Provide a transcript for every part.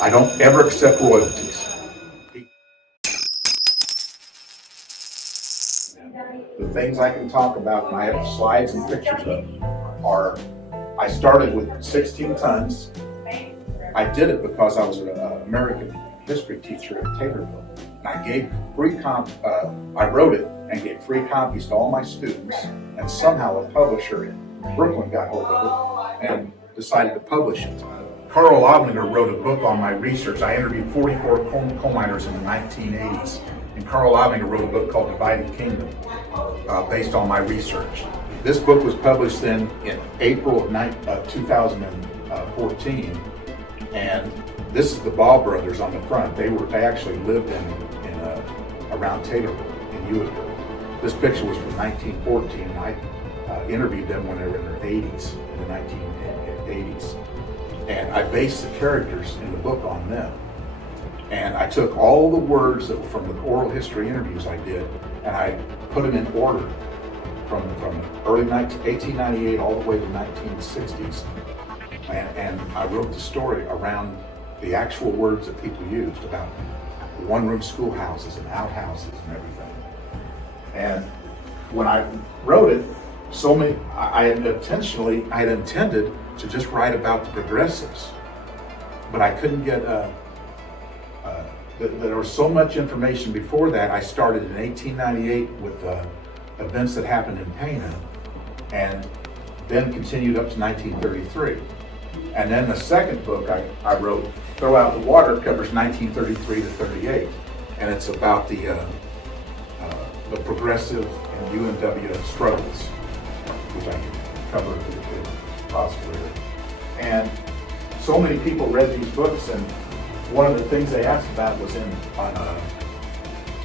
I don't ever accept royalties. The things I can talk about, and I have slides and pictures of, are I started with 16 tons. I did it because I was an American history teacher at Taylorville. And I gave I wrote it and gave free copies to all my students, and somehow a publisher in Brooklyn got hold of it and decided to publish it. Carl Oblinger wrote a book on my research. I interviewed 44 coal miners in the 1980s, and Carl Oblinger wrote a book called Divided Kingdom, based on my research. This book was published then in April of 2014, and this is the Ball brothers on the front. They actually lived in around Taylorville in Ewingville. This picture was from 1914, and I interviewed them when they were in their 80s, in the 1980s. And I based the characters in the book on them. And I took all the words that were from the oral history interviews I did, and I put them in order from early 1898 all the way to the 1960s. And I wrote the story around the actual words that people used about one-room schoolhouses and outhouses and everything. And when I wrote it, I had intended to just write about the progressives, but I couldn't get, there was so much information before that. I started in 1898 with events that happened in Pana, and then continued up to 1933. And then the second book I wrote, Throw Out the Water, covers 1933 to 38, and it's about the progressive and UNW struggles, which I can cover if possible. And so many people read these books, and one of the things they asked about was on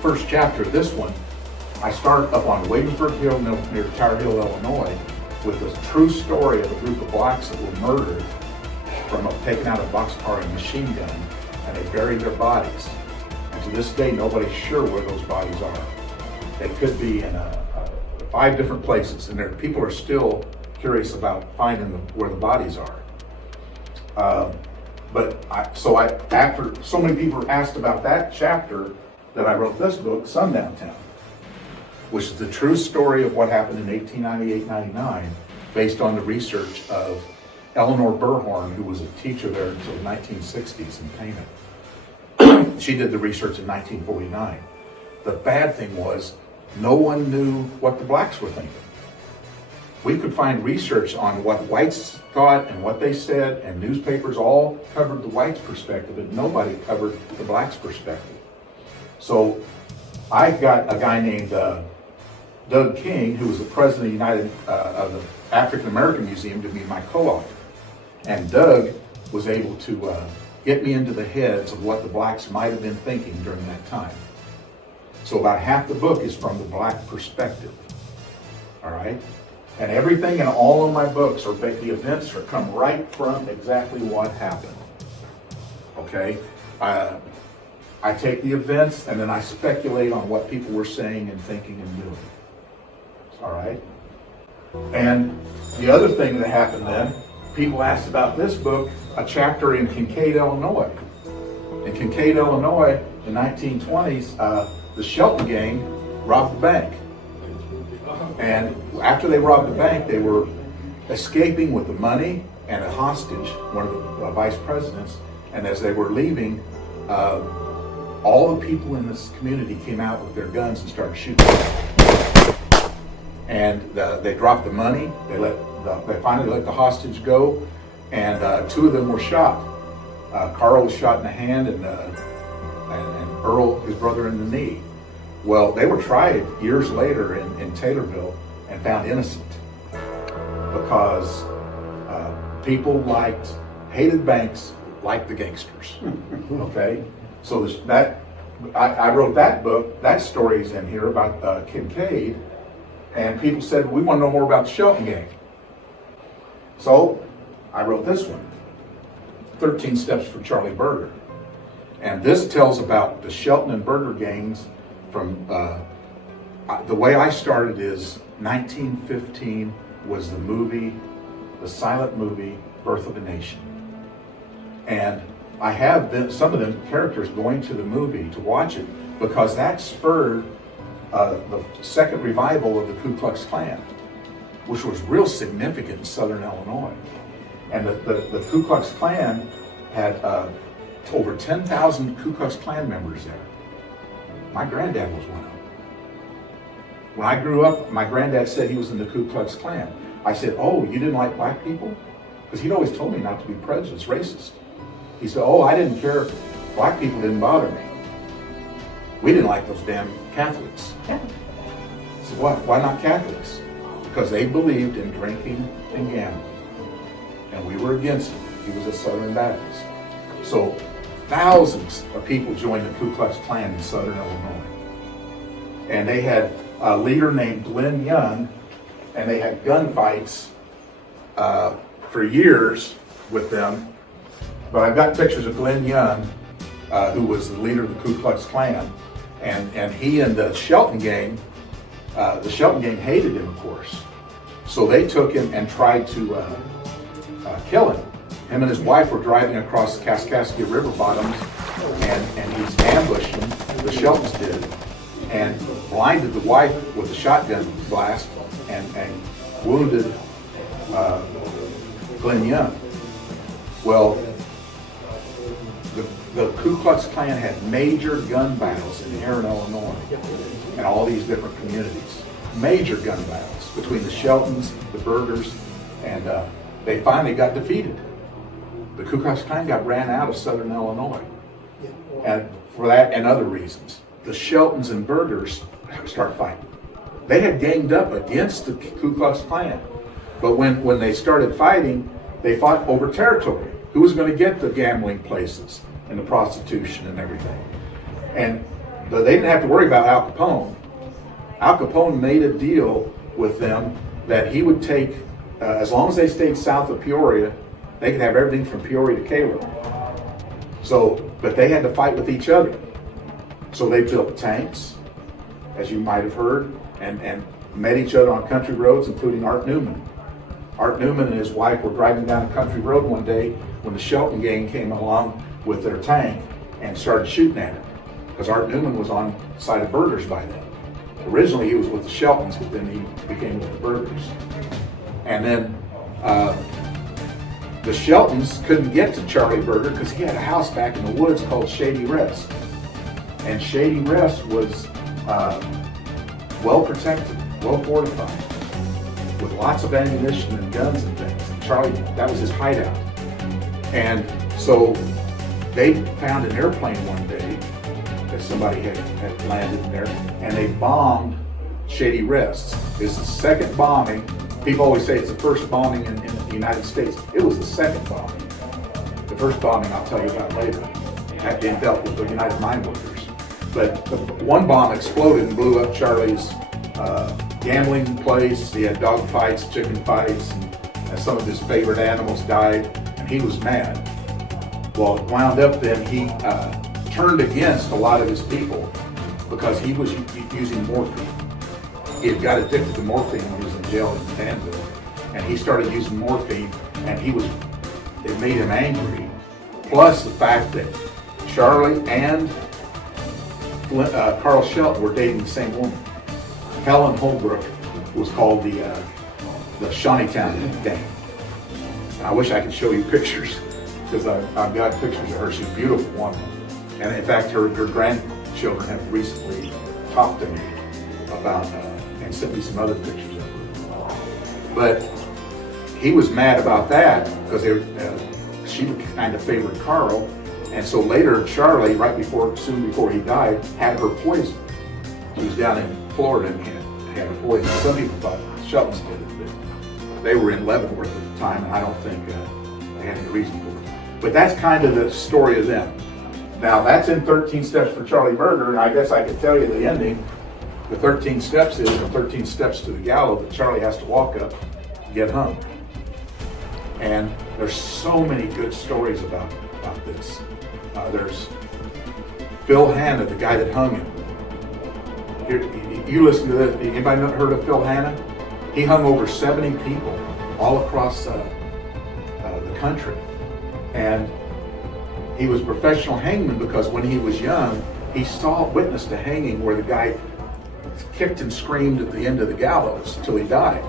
first chapter of this one. I start up on Williamsburg Hill near Tower Hill, Illinois, with a true story of a group of blacks that were murdered from taken out of a boxcar and machine gun, and they buried their bodies. And to this day, nobody's sure where those bodies are. They could be in 5 different places, and people are still curious about finding where the bodies are. After so many people asked about that chapter, that I wrote this book, Sundown Town, which is the true story of what happened in 1898-99, based on the research of Eleanor Burhorn, who was a teacher there until the 1960s in Pana. She did the research in 1949. The bad thing was, no one knew what the blacks were thinking. We could find research on what whites thought and what they said, and newspapers all covered the whites' perspective, but nobody covered the blacks' perspective. So I got a guy named Doug King, who was the president of the African American Museum, to be my co-author. And Doug was able to get me into the heads of what the blacks might have been thinking during that time. So about half the book is from the black perspective, all right? And everything in all of my books, or the events, come right from exactly what happened, okay? I take the events and then I speculate on what people were saying and thinking and doing, all right? And the other thing that happened then, people asked about this book, a chapter in Kincaid, Illinois. In Kincaid, Illinois, in the 1920s, the Shelton gang robbed the bank. And after they robbed the bank, they were escaping with the money and a hostage, one of the vice presidents. And as they were leaving, all the people in this community came out with their guns and started shooting. And they dropped the money. They finally let the hostage go, and 2 of them were shot. Carl was shot in the hand, and Earl, his brother, in the knee. Well, they were tried years later in Taylorville and found innocent because people hated banks like the gangsters. Okay, so I wrote that book. That story's in here about Kincaid, and people said, we want to know more about the Shelton gang. So I wrote this one, 13 Steps for Charlie Berger. And this tells about the Shelton and Berger gangs from, the way I started is 1915 was the silent movie, Birth of a Nation. And I have some of them characters going to the movie to watch it because that spurred the second revival of the Ku Klux Klan, which was real significant in Southern Illinois. And the Ku Klux Klan had over 10,000 Ku Klux Klan members there. My granddad was one of them. When I grew up, my granddad said he was in the Ku Klux Klan. I said, "Oh, you didn't like black people?" Because he'd always told me not to be prejudiced, racist. He said, "Oh, I didn't care. Black people didn't bother me. We didn't like those damn Catholics." I said, why not Catholics? Because they believed in drinking and gambling. And we were against it. He was a Southern Baptist. So thousands of people joined the Ku Klux Klan in Southern Illinois. And they had a leader named Glenn Young, and they had gunfights for years with them. But I've got pictures of Glenn Young, who was the leader of the Ku Klux Klan, and he and the Shelton gang hated him, of course. So they took him and tried to kill him. Him and his wife were driving across the Kaskaskia River bottoms, and he's ambushed them, the Sheltons did, and blinded the wife with a shotgun blast and wounded Glenn Young. Well, the Ku Klux Klan had major gun battles in here in Illinois and all these different communities. Major gun battles between the Sheltons, the Bergers, and they finally got defeated. The Ku Klux Klan got ran out of Southern Illinois. And for that and other reasons, the Sheltons and Bergers start fighting. They had ganged up against the Ku Klux Klan. But when they started fighting, they fought over territory. Who was going to get the gambling places and the prostitution and everything? But they didn't have to worry about Al Capone. Al Capone made a deal with them that he would take, as long as they stayed south of Peoria, they could have everything from Peoria to Cairo. But they had to fight with each other. So they built tanks, as you might have heard, and met each other on country roads, including Art Newman. Art Newman and his wife were driving down a country road one day when the Shelton gang came along with their tank and started shooting at him. Because Art Newman was on the side of Bergers by then. Originally he was with the Sheltons, but then he became with the Bergers. And then the Sheltons couldn't get to Charlie Berger because he had a house back in the woods called Shady Rest. And Shady Rest was well protected, well fortified, with lots of ammunition and guns and things. And Charlie, that was his hideout. And so they found an airplane one day that somebody had landed in there, and they bombed Shady Rest. It's the second bombing. People always say it's the first bombing in the United States. It was the second bombing. The first bombing I'll tell you about later. That dealt with the United Mine Workers. But the one bomb exploded and blew up Charlie's gambling place. He had dog fights, chicken fights, and some of his favorite animals died, and he was mad. Well, it wound up then he turned against a lot of his people because he was using morphine. He had got addicted to morphine when he was in jail in Danville, and he started using morphine, and it made him angry. Plus the fact that Charlie and Carl Shelton were dating the same woman. Helen Holbrook was called the Shawneetown gang. I wish I could show you pictures, because I've got pictures of her. She's a beautiful woman. And in fact, her grandchildren have recently talked to me about and sent me some other pictures of her. But he was mad about that because she kind of favored Carl. And so later, Charlie, soon before he died, had her poisoned. He was down in Florida and had her poisoned. Some people thought Sheltons did it, but they were in Leavenworth at the time, and I don't think they had any reason for it. But that's kind of the story of them. Now, that's in 13 Steps for Charlie Berger, and I guess I could tell you the ending. The 13 steps is the 13 steps to the gallows that Charlie has to walk up to get hung. And there's so many good stories about this. There's Phil Hanna, the guy that hung him. You listen to this. Anybody heard of Phil Hanna? He hung over 70 people all across the country. And he was a professional hangman because when he was young, he witnessed a hanging where the guy kicked and screamed at the end of the gallows until he died.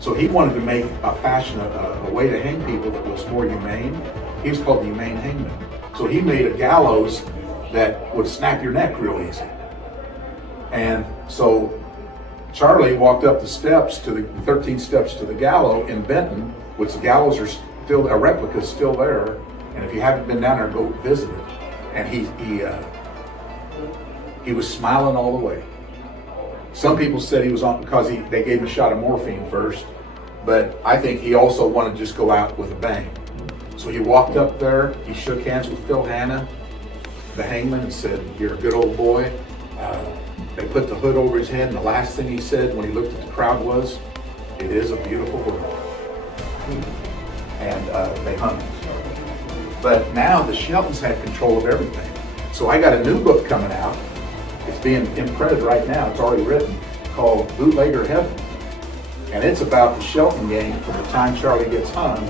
So he wanted to make a fashion, a way to hang people that was more humane. He was called the humane hangman. So he made a gallows that would snap your neck real easy. And so Charlie walked up the steps to the 13 steps to the gallows in Benton, which the gallows are still, a replica is still there. And if you haven't been down there, go visit it. And he was smiling all the way. Some people said he was on because they gave him a shot of morphine first, but I think he also wanted to just go out with a bang. So he walked up there, he shook hands with Phil Hanna, the hangman, and said, "You're a good old boy." They put the hood over his head, and the last thing he said when he looked at the crowd was, "It is a beautiful world." And they hung him. But now the Sheltons had control of everything. So I got a new book coming out. It's being imprinted right now. It's already written, called Bootlegger Heaven. And it's about the Shelton gang from the time Charlie gets hung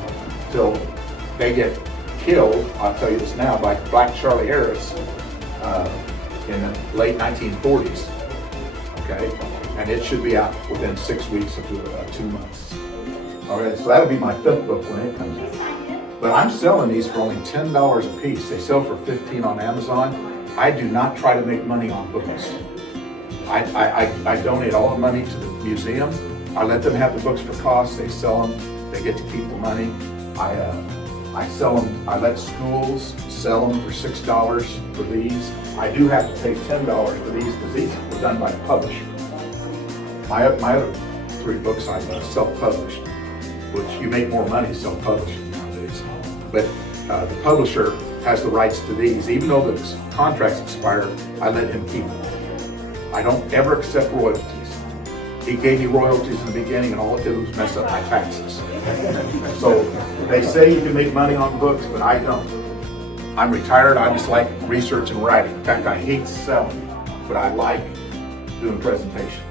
till they get killed, I'll tell you this now, by Black Charlie Harris in the late 1940s. Okay? And it should be out within 6 weeks to 2 months. All right, so that'll be my 5th book when it comes out. But I'm selling these for only $10 a piece. They sell for $15 on Amazon. I do not try to make money on books. I donate all the money to the museum. I let them have the books for cost. They sell them. They get to keep the money. I sell them. I let schools sell them for $6 for these. I do have to pay $10 for these because these were done by the publisher. My other 3 books I self-published, which you make more money self-publishing nowadays. But the publisher has the rights to these. Even though the contracts expire, I let him keep them. I don't ever accept royalties. He gave me royalties in the beginning, and all it did was mess up my taxes. So they say you can make money on books, but I don't. I'm retired. I just like research and writing. In fact, I hate selling, but I like doing presentations.